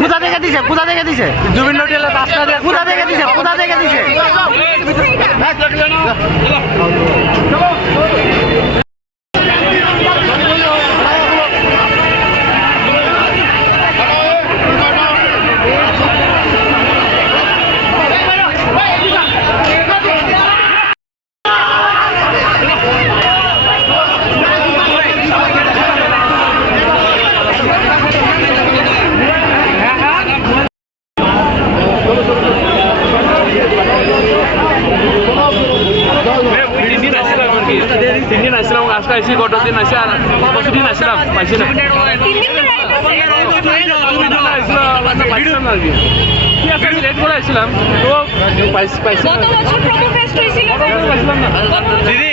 কোথা থেকে দিছে কোথা থেকে দিছে জুবিন হোটেলে রাস্তা দিয়ে কোথা থেকে দিছে কোথা থেকে দিছে তিনদিন আসছিলাম আজকে আসি গত দিন আসি আর পরশুদিন আসলাম পাইছি না লেট করে আসছিলাম তো পাইছিলাম না দিদি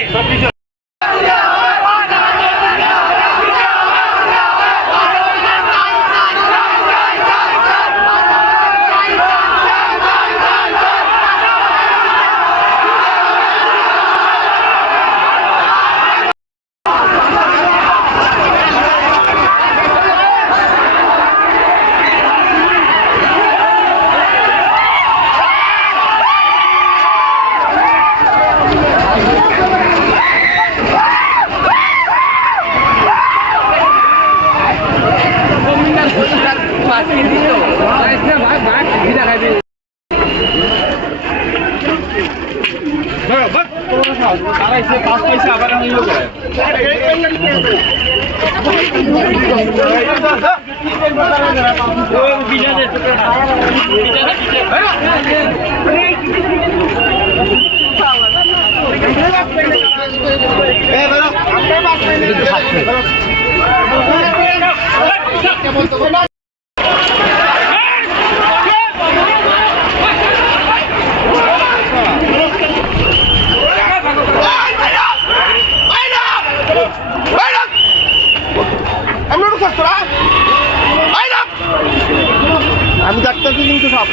আমি ডাক্তারকে কিন্তু সব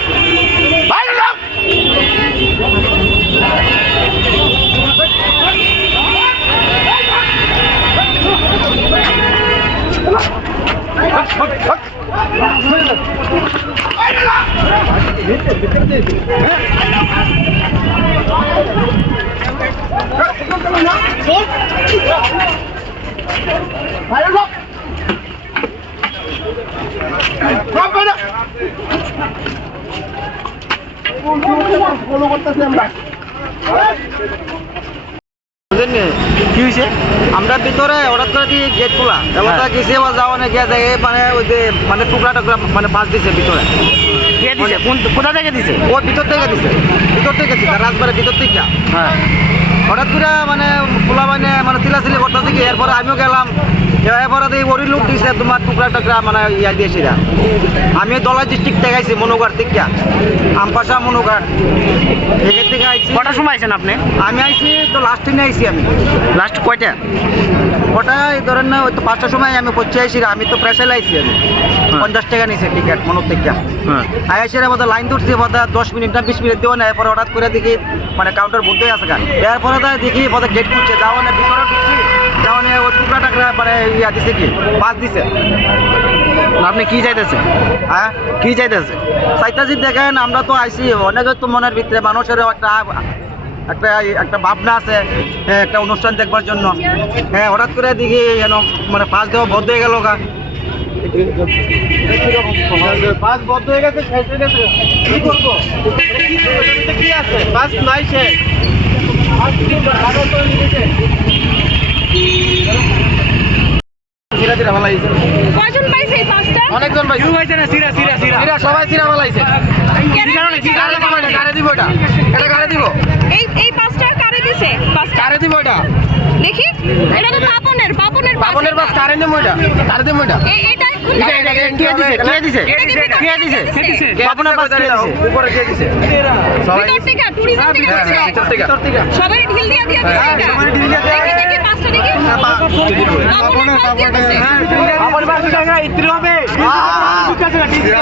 ফলো করতেছি আমরা কি হয়েছে আমরা ভিতরে হঠাৎ করে কি গেট খোলা এবার গেছে এবার যাওয়া না গিয়ে যায় মানে ওই যে মানে টুকরা টুকরা মানে পাস দিছে ভিতরে কোথা থেকে দিছে ও ভিতর থেকে দিছে রাজবাড়ির ভিতর থেকে হ্যাঁ হঠাৎ করে মানে খোলা মানে চিলাচিলি করতেছে কি এরপরে আমিও গেলাম এরপরে ওরই লোক দিছে তোমার টুকরা টুকরা মানে ইয়া দিয়েছি আমি দলা ডিস্ট্রিক্ট থেকে আইছি মনোঘাট থেকে আমপাশা মনোঘাট এখান থেকে আইছি কটার সময় আইছেন আপনি আমি আইছি তো লাস্ট ট্রেনে আইছি আমি লাস্ট কয়টা কটা ধরেন না ওই তো 5টার সময় আমি পৌঁছে আইছি আমি তো প্রেসাইল আইছি আমি 50 টাকা নিয়েছে টিকিট মনোর থেকে আইসি বোধহয় লাইন ধরছি বোধহয় 10 মিনিট না 20 মিনিট দেওয়া না এরপরে হঠাৎ করে দেখি মানে কাউন্টার বন্ধই আছে এরপরে দেখি বোধহয় গেট খুলছে যাওয়া না ভিতরে ঢুকছি যাওয়া না ওই টুকরা টাকরা মানে ইয়া দিছে কি পাস দিছে আপনি কি চাইতেছে হ্যাঁ কি চাইতেছে চাইতেছি দেখেন আমরা তো আইসি অনেক তো মনের ভিতরে মানুষের একটা ভাবনা আছে একটা অনুষ্ঠান দেখবার জন্য হ্যাঁ হঠাৎ করে দেখি মানে পাস দেওয়া বন্ধ হয়ে গেল পাস বন্ধ হয়ে গেছে শেষ হয়ে গেছে কি করবো কি আছে পাস নাই শেষ অনেকজন ভাই সবাই সিরা ভালাইছে কারে দিব এটা কারে দিব এই পাঁচটা কারে দিছে কারে দিব এটা দেখি এটা তো পাপনের বাস কারে নেব এটা কারে দেব এটা এটা কে দিছে পাপনের বাস কে দিছে উপরে কে দিছে সবাই ভিতর থেকে টুরিজম থেকে ভিতর থেকে সবাই ঢিল দিয়া দিছে সবাই ঢিল দিয়া দেখি পাঁচটা দেখি পাপনের বাস দিছে পাপনের বাস টাকা ইত্রি হবে ঠিক আছে না ঠিক আছে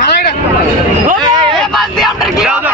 ভালো এটা এই বাস দিয়ে আমরা কি হবে